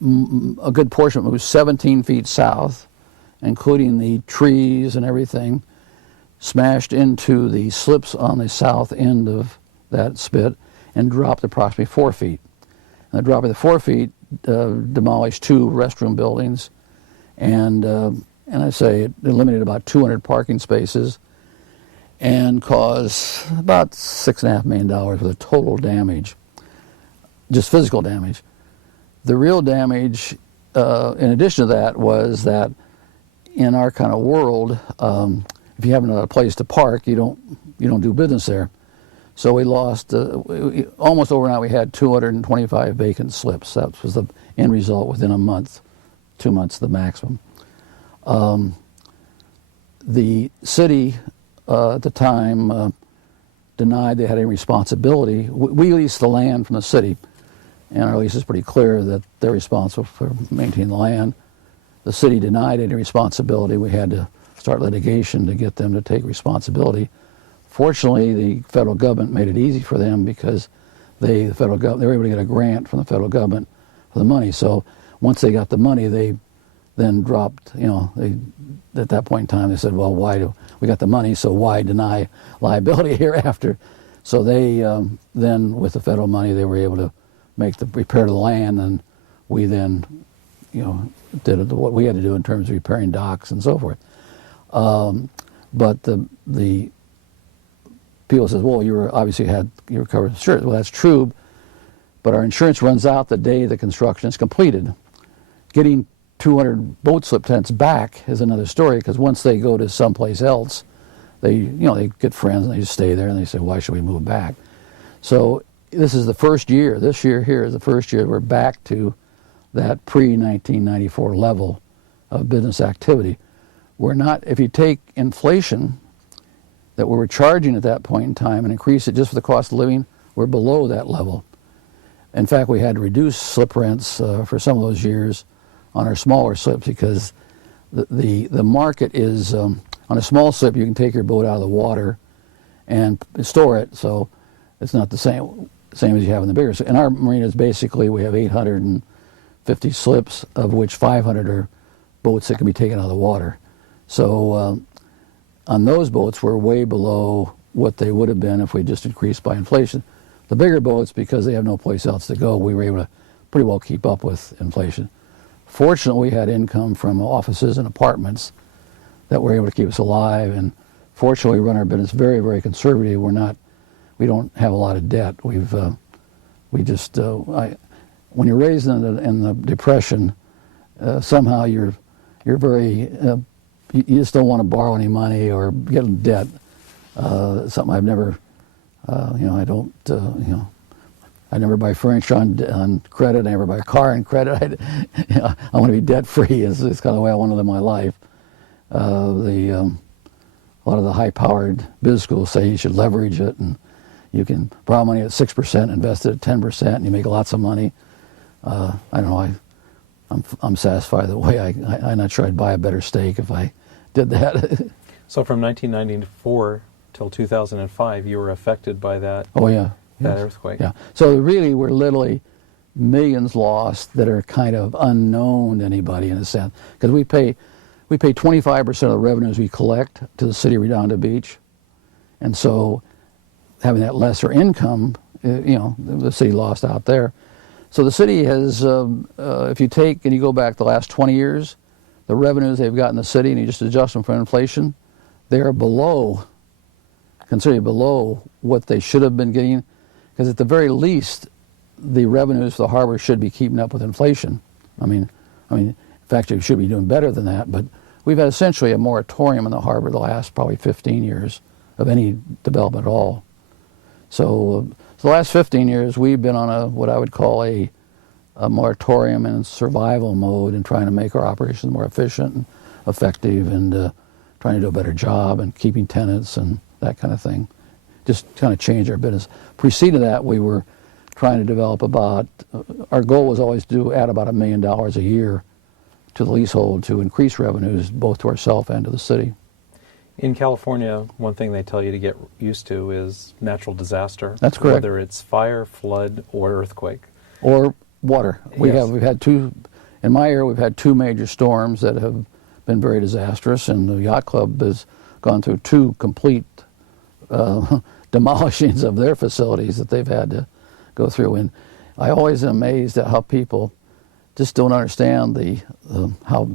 a good portion moves 17 feet south, including the trees and everything, smashed into the slips on the south end of that spit and dropped approximately 4 feet. And the drop of the 4 feet demolished 2 restroom buildings, and I say it eliminated about 200 parking spaces and caused about $6.5 million worth of total damage, just physical damage. The real damage, in addition to that, was that in our kind of world, if you have a place to park, you don't do business there. So we lost, almost overnight, we had 225 vacant slips. That was the end result within a month, 2 months, the maximum. The city at the time denied they had any responsibility. We leased the land from the city, and our lease is pretty clear that they're responsible for maintaining the land. The city denied any responsibility. We had to start litigation to get them to take responsibility. Fortunately, the federal government made it easy for them because they were able to get a grant from the federal government for the money. So once they got the money, they then dropped, at that point in time, they said, well, we got the money, so why deny liability hereafter? So they then, with the federal money, they were able to make the repair to the land, and we then, did what we had to do in terms of repairing docks and so forth. But the people says, well, you were covered. Sure, well, that's true, but our insurance runs out the day the construction is completed. Getting 200 boat slip tents back is another story, because once they go to someplace else, they get friends and they just stay there, and they say, why should we move back? So this is the first year. This year here is the first year we're back to that pre-1994 level of business activity. We're not, if you take inflation that we were charging at that point in time and increase it just for the cost of living, we're below that level. In fact, we had to reduce slip rents for some of those years on our smaller slips, because the market is, on a small slip you can take your boat out of the water and store it, so it's not the same as you have in the bigger. So in our marinas, basically, we have 850 slips, of which 500 are boats that can be taken out of the water. So on those boats, we're way below what they would have been if we just increased by inflation. The bigger boats, because they have no place else to go, we were able to pretty well keep up with inflation. Fortunately, we had income from offices and apartments that were able to keep us alive, and fortunately, we run our business very, very conservative. We don't have a lot of debt. When you're raised in the Depression, somehow you're very, you just don't want to borrow any money or get in debt. Something I've never, I never buy furniture on credit. I never buy a car on credit. I want to be debt free. It's kind of the way I want to live my life. A lot of the high-powered business schools say you should leverage it, and you can borrow money at 6%, invest it at 10%, and you make lots of money. I don't know. I'm satisfied the way I'm not sure I'd buy a better steak if I did that. So from 1994 till 2005, you were affected by that. Oh yeah. That yes. earthquake. Yeah. So really, we're literally millions lost that are kind of unknown to anybody in a sense, because we pay 25% of the revenues we collect to the city of Redondo Beach, and so having that lesser income, the city lost out there. So the city has, if you take and you go back the last 20 years, the revenues they've got in the city, and you just adjust them for inflation, they're considerably below what they should have been getting, because at the very least, the revenues for the harbor should be keeping up with inflation. I mean, in fact, it should be doing better than that, but we've had essentially a moratorium in the harbor the last probably 15 years of any development at all. So the last 15 years, we've been on what I would call a moratorium and survival mode, and trying to make our operations more efficient and effective, and trying to do a better job and keeping tenants and that kind of thing. Just kind of change our business. Preceding that, we were trying to develop our goal was always to add about $1 million a year to the leasehold to increase revenues both to ourselves and to the city. In California, one thing they tell you to get used to is natural disaster. That's correct. Whether it's fire, flood, or earthquake. Or water. Yes. We've had two, in my area, we've had two major storms that have been very disastrous, and the yacht club has gone through two complete demolishings of their facilities that they've had to go through. And I always am amazed at how people just don't understand how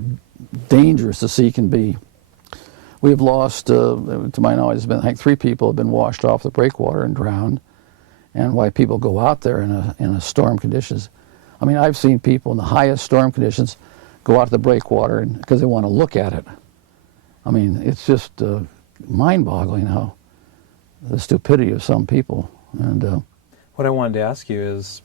dangerous the sea can be. We've lost, to my knowledge, I think 3 people have been washed off the breakwater and drowned. And why people go out there in a storm conditions. I mean, I've seen people in the highest storm conditions go out to the breakwater because they want to look at it. I mean, it's just mind-boggling how the stupidity of some people. And what I wanted to ask you is,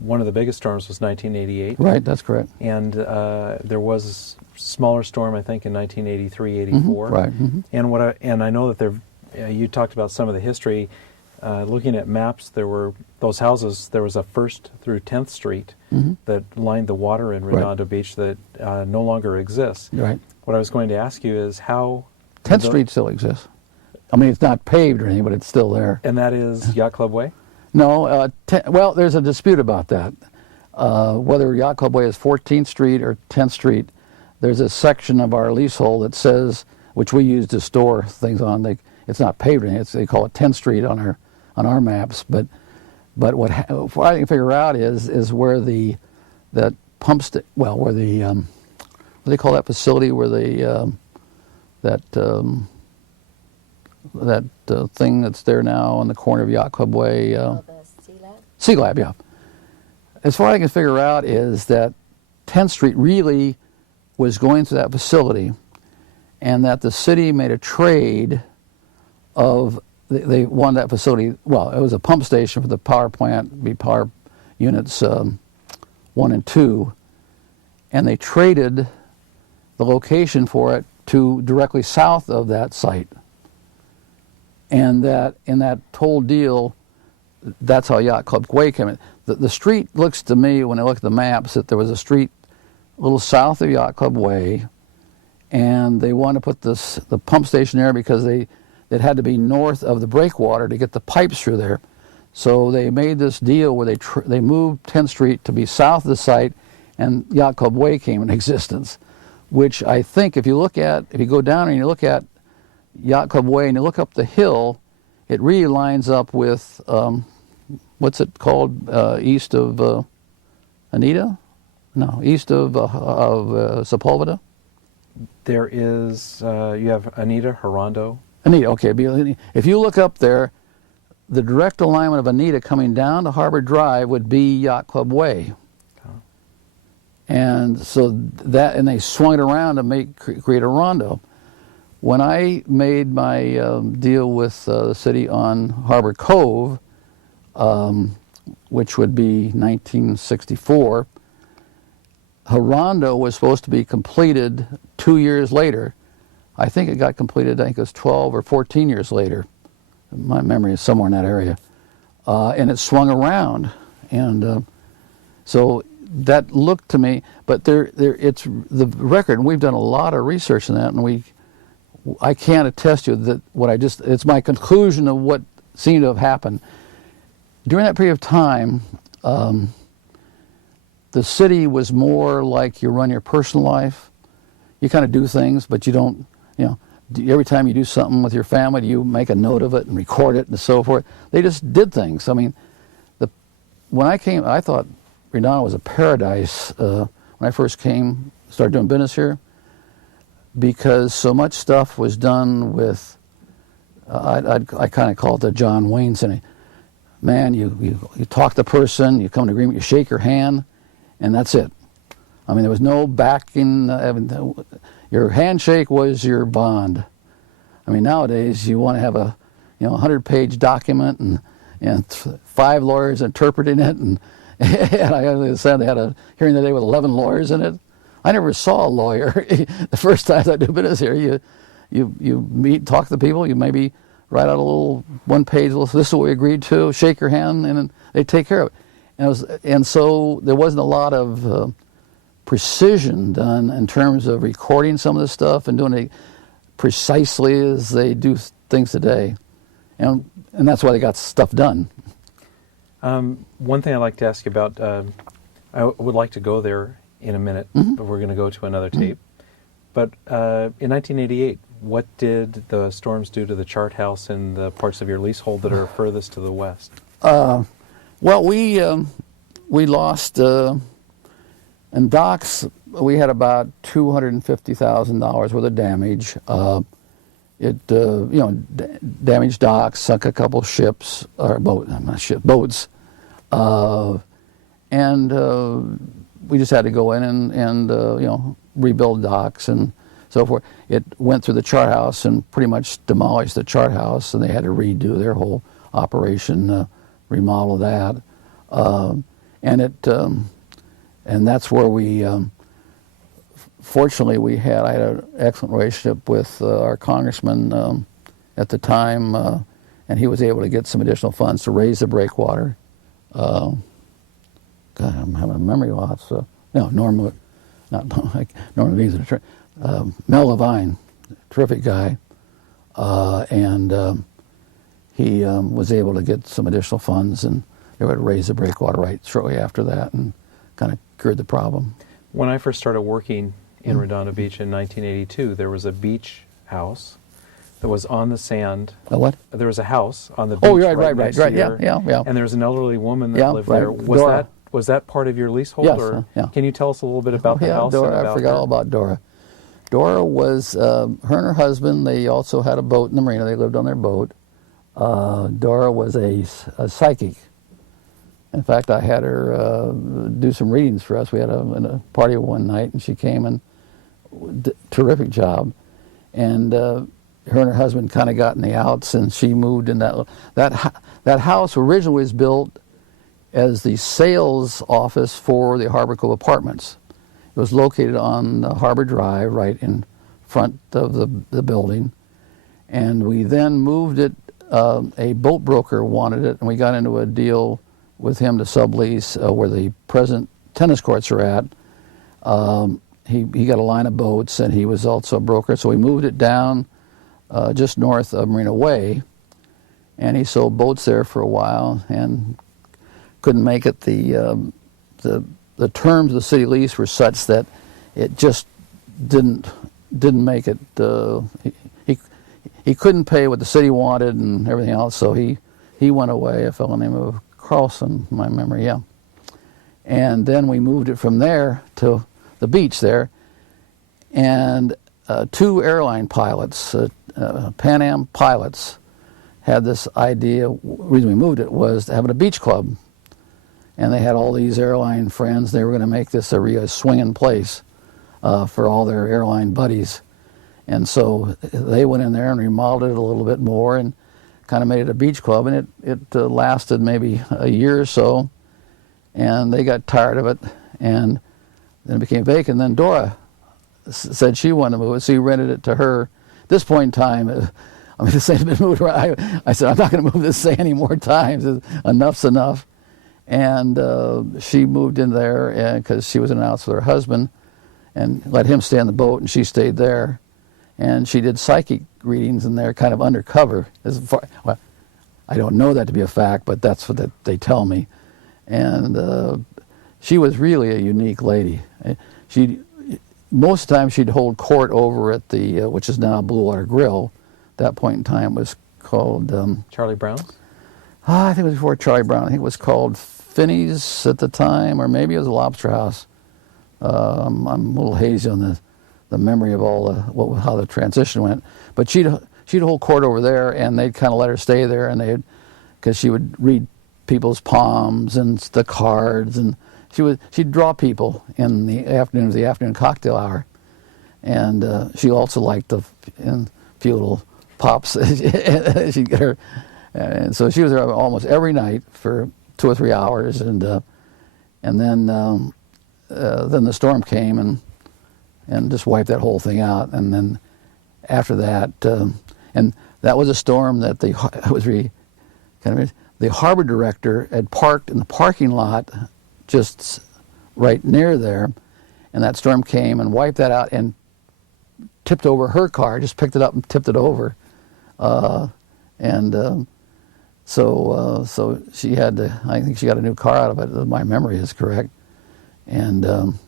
one of the biggest storms was 1988. Right, that's correct. And there was a smaller storm, I think, in 1983, 84. Right. Mm-hmm. And I know that you talked about some of the history. Looking at maps, there were those houses. There was a 1st through 10th Street that lined the water in Redondo Beach that no longer exists. Right. What I was going to ask you is how 10th Street still exists. I mean, it's not paved or anything, but it's still there. And that is Yacht Club Way? No. Well, there's a dispute about that. Whether Yacht Club Way is 14th Street or 10th Street, there's a section of our leasehold that says, which we use to store things on. It's not paved or anything. They call it 10th Street on our maps. But what I can figure out is where that pump where the what do they call that facility where that thing that's there now on the corner of Yacht Club Way. The Sea Lab? Sea Lab, yeah. as far as I can figure out is that 10th Street really was going through that facility, and that the city made a trade of, they wanted that facility, well, it was a pump station for the power plant, be power units 1 and 2, and they traded the location for it to directly south of that site. And that in that whole deal, that's how Yacht Club Way came in. The street looks to me, when I look at the maps, that there was a street a little south of Yacht Club Way, and they wanted to put the pump station there because it had to be north of the breakwater to get the pipes through there. So they made this deal where they moved 10th Street to be south of the site, and Yacht Club Way came in existence, which I think if you go down and you look at Yacht Club Way and you look up the hill, it really lines up with, what's it called, east of Anita? No, east of Sepulveda? There is, you have Anita, Redondo. Anita, okay. If you look up there, the direct alignment of Anita coming down to Harbor Drive would be Yacht Club Way. Oh. And so and they swung it around to create a rondo. When I made my deal with the city on Harbor Cove, which would be 1964, Redondo was supposed to be completed 2 years later. I think it got completed, I think it was 12 or 14 years later. My memory is somewhere in that area. And it swung around. And so that looked to me, but it's the record, and we've done a lot of research on that, and I can't attest to you that it's my conclusion of what seemed to have happened. During that period of time, the city was more like you run your personal life. You kind of do things, but you don't, every time you do something with your family, you make a note of it and record it and so forth. They just did things. I mean, when I came, I thought Redondo was a paradise when I first came, started doing business here, because so much stuff was done with, I kind of call it the John Wayne City. Man, you talk to the person, you come to agreement, you shake your hand, and that's it. I mean, there was no backing. Your handshake was your bond. I mean, nowadays you want to have a 100-page document and 5 lawyers interpreting it, and I said they had a hearing today with 11 lawyers in it. I never saw a lawyer. The first time I do business here, you meet, talk to the people, you maybe write out a little 1-page list. This is what we agreed to. Shake your hand, and they take care of it. And so there wasn't a lot of precision done in terms of recording some of this stuff and doing it precisely as they do things today. And that's why they got stuff done. One thing I'd like to ask you about, I would like to go there in a minute, but we're going to go to another tape. But in 1988, what did the storms do to the chart house and the parts of your leasehold that are furthest to the west? Well, we lost, in docks, we had about $250,000 worth of damage. It damaged docks, sunk a couple ships, or boats. And we just had to go in and rebuild docks and so forth. It went through the chart house and pretty much demolished the chart house, and they had to redo their whole operation, remodel that. And that's where we, fortunately, I had an excellent relationship with our congressman at the time, and he was able to get some additional funds to raise the breakwater. God, I'm having a memory loss. Norma Leases, Mel Levine, terrific guy, and he was able to get some additional funds, and they were able to raise the breakwater right shortly after that, and kind of cured the problem. When I first started working in Redondo Beach in 1982, there was a beach house that was on the sand. A what? There was a house on the beach. Oh, right. Yeah. And there was an elderly woman that lived there. Was that part of your leasehold? Yes. Or yeah. Can you tell us a little bit about the house? Dora, I forgot all about Dora. Dora was, her and her husband, they also had a boat in the marina. They lived on their boat. Dora was a psychic. In fact, I had her do some readings for us. We had a party one night, and she came and terrific job. And her and her husband kind of got in the outs, and she moved in that house originally was built as the sales office for the Harbor Cove Apartments. It was located on Harbor Drive, right in front of the building. And we then moved it, a boat broker wanted it, and we got into a deal with him to sublease where the present tennis courts are at. He got a line of boats, and he was also a broker, so we moved it down just north of Marina Way, and he sold boats there for a while and couldn't make it. The terms of the city lease were such that it just didn't make it. He couldn't pay what the city wanted and everything else, so he went away. A fellow named Carlson, my memory, yeah. And then we moved it from there to the beach there, and two airline pilots, Pan Am pilots, had this idea. The reason we moved it was to have a beach club, and they had all these airline friends. They were going to make this a real swinging place for all their airline buddies. And so they went in there and remodeled it a little bit more and kind of made it a beach club, and it lasted maybe a year or so, and they got tired of it, and then it became vacant. And then Dora said she wanted to move it, so he rented it to her. At this point in time, I mean, this thing's been moved around. I said, I'm not going to move this thing any more times. Enough's enough. And she moved in there because she was announced with her husband, and let him stay on the boat, and she stayed there. And she did psychic readings in there, kind of undercover. Well, I don't know that to be a fact, but that's what they tell me. And she was really a unique lady. Most of the time she'd hold court over at the, which is now Blue Water Grill. At that point in time it was called... Charlie Brown's? I think it was before Charlie Brown. I think it was called Finney's at the time, or maybe it was a Lobster House. I'm a little hazy on the memory of all how the transition went. But she'd hold court over there, and they'd kind of let her stay there, and because she would read people's palms and the cards, and she'd draw people in the afternoon of the afternoon cocktail hour. And she also liked the few little pops. She'd get her, and so she was there almost every night for 2 or 3 hours, and then the storm came and just wiped that whole thing out. And then after that, and that was a storm that the harbor director had parked in the parking lot just right near there, and that storm came and wiped that out and tipped over her car, just picked it up and tipped it over. So she had to, I think she got a new car out of it, if my memory is correct. And in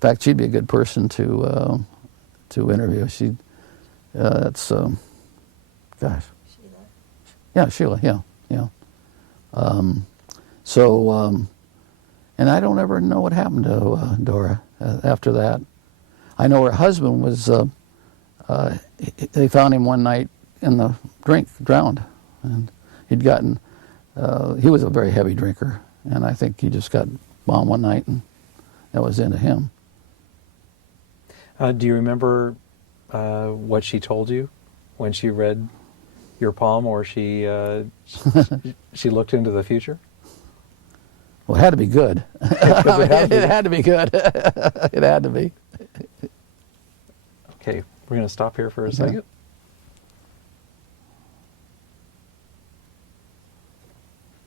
fact, she'd be a good person to interview. That's gosh. Sheila. Yeah, Sheila. Yeah. And I don't ever know what happened to Dora after that. I know her husband was. They found him one night in the drink, drowned, and he'd gotten. He was a very heavy drinker, and I think he just got bombed one night, and that was the end of him. Do you remember what she told you when she read your palm, or she looked into the future? Well, it had to be good. It had to be good. It had to be. Okay, we're going to stop here for a second.